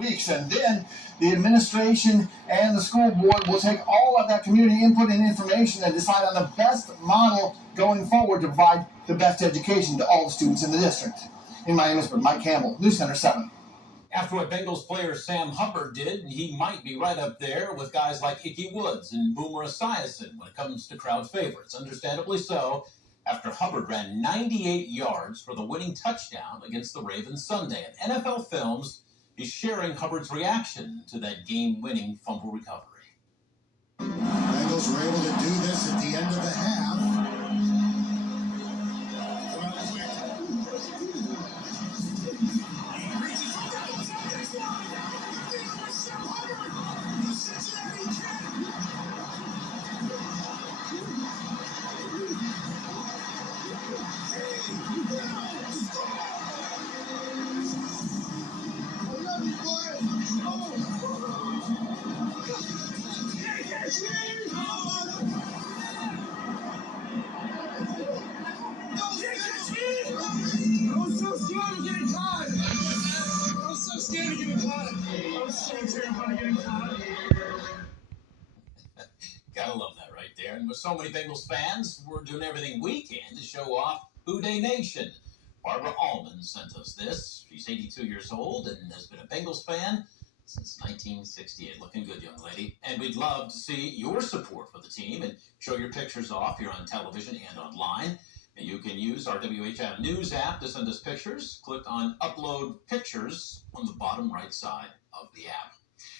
weeks, and then the administration and the school board will take all of that community input and information and decide on the best model going forward to provide the best education to all the students in the district. In Miamisburg, Mike Campbell, News Center 7. After what Bengals player Sam Hubbard did, he might be right up there with guys like Ickey Woods and Boomer Esiason when it comes to crowd favorites. Understandably so, after Hubbard ran 98 yards for the winning touchdown against the Ravens Sunday. And NFL Films is sharing Hubbard's reaction to that game-winning fumble recovery. Bengals were able to do this at the end of the half. Gotta love that right there. And with so many Bengals fans, we're doing everything we can to show off Who Dey Nation. Barbara Allman sent us this. She's 82 years old and has been a Bengals fan since 1968. Looking good, young lady. And we'd love to see your support for the team and show your pictures off here on television and online. And you can use our WHM News app to send us pictures. Click on Upload Pictures on the bottom right side of the app.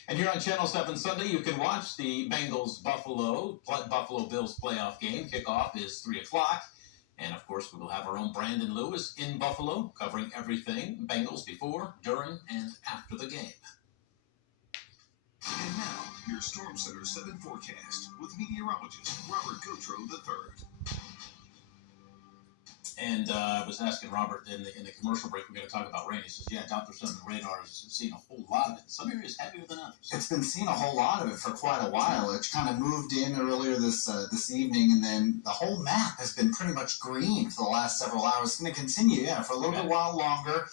And here on Channel 7 Sunday, you can watch the Bengals-Buffalo Bills playoff game. Kickoff is 3 o'clock. And, of course, we will have our own Brandon Lewis in Buffalo, covering everything Bengals before, during, and after the game. And now, your Storm Center 7 forecast with meteorologist Robert Gauthreaux III. And I was asking Robert in the commercial break, we're going to talk about rain. He says, yeah, Gauthreaux III radar has seen a whole lot of it. Some areas heavier than others. It's been seen a whole lot of it for quite a while. It kind of moved in earlier this evening, and then the whole map has been pretty much green for the last several hours. It's going to continue, for a little bit while longer.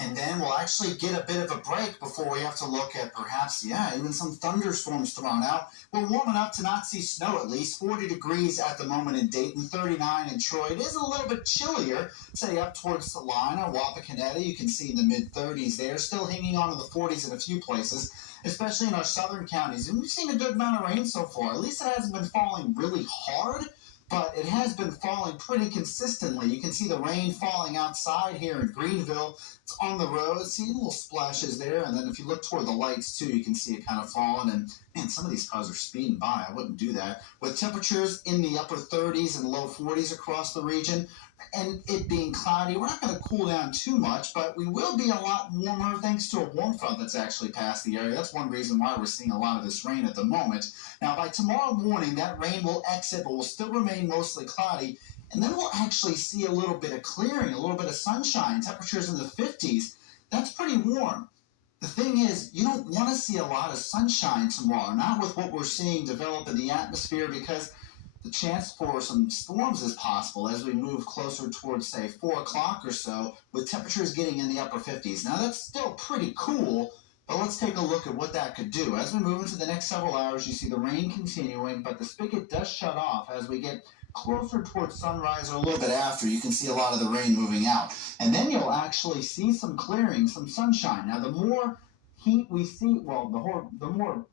And then we'll actually get a bit of a break before we have to look at perhaps, even some thunderstorms tomorrow. Now, we're warm enough to not see snow at least. 40 degrees at the moment in Dayton, 39 in Troy. It is a little bit chillier, say up towards Salina, Wapakoneta. You can see in the mid-30s there. Still hanging on to the 40s in a few places, especially in our southern counties. And we've seen a good amount of rain so far. At least it hasn't been falling really hard, but it has been falling pretty consistently. You can see the rain falling outside here in Greenville. It's on the road. See little splashes there. And then if you look toward the lights, too, you can see it kind of falling. And, man, some of these cars are speeding by. I wouldn't do that. With temperatures in the upper 30s and low 40s across the region, and it being cloudy, we're not going to cool down too much, but we will be a lot warmer thanks to a warm front that's actually passed the area. That's one reason why we're seeing a lot of this rain at the moment. Now, by tomorrow morning, that rain will exit, but will still remain mostly cloudy. And then we'll actually see a little bit of clearing, a little bit of sunshine, temperatures in the 50s. That's pretty warm. The thing is, you don't want to see a lot of sunshine tomorrow, not with what we're seeing develop in the atmosphere, because the chance for some storms is possible as we move closer towards, say, 4 o'clock or so, with temperatures getting in the upper 50s. Now, that's still pretty cool, but let's take a look at what that could do. As we move into the next several hours, you see the rain continuing, but the spigot does shut off as we get closer towards sunrise or a little bit after. You can see a lot of the rain moving out. And then you'll actually see some clearing, some sunshine. Now, the more heat we see, well, the more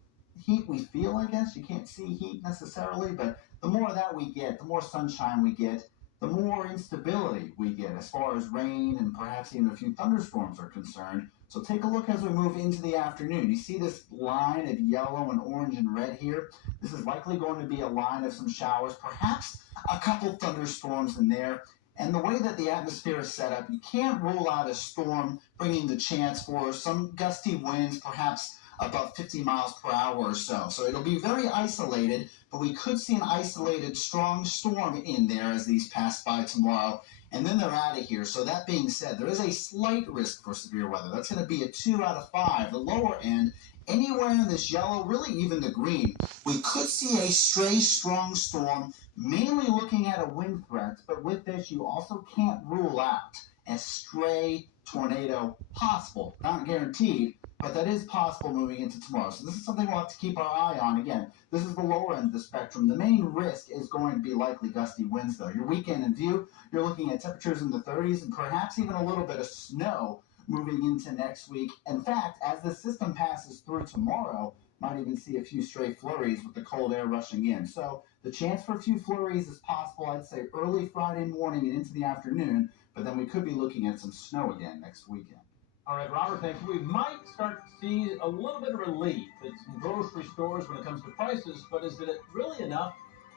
heat we feel, I guess. You can't see heat necessarily, but the more of that we get, the more sunshine we get, the more instability we get as far as rain and perhaps even a few thunderstorms are concerned. So take a look as we move into the afternoon. You see this line of yellow and orange and red here? This is likely going to be a line of some showers, perhaps a couple thunderstorms in there. And the way that the atmosphere is set up, you can't rule out a storm bringing the chance for some gusty winds, perhaps about 50 miles per hour or so. So it'll be very isolated, but we could see an isolated strong storm in there as these pass by tomorrow, and then they're out of here. So that being said, there is a slight risk for severe weather. That's going to be a 2 out of 5. The lower end, anywhere in this yellow, really even the green, we could see a stray strong storm, mainly looking at a wind threat, but with this you also can't rule out a stray tornado possible. Not guaranteed, but that is possible moving into tomorrow. So this is something we'll have to keep our eye on. Again, this is the lower end of the spectrum. The main risk is going to be likely gusty winds, though. Your weekend in view, you're looking at temperatures in the 30s and perhaps even a little bit of snow moving into next week. In fact, as the system passes through tomorrow, might even see a few stray flurries with the cold air rushing in. So the chance for a few flurries is possible, I'd say, early Friday morning and into the afternoon, but then we could be looking at some snow again next weekend. All right, Robert, thank you. We might start to see a little bit of relief at some grocery stores when it comes to prices, but is it really enough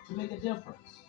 to make a difference?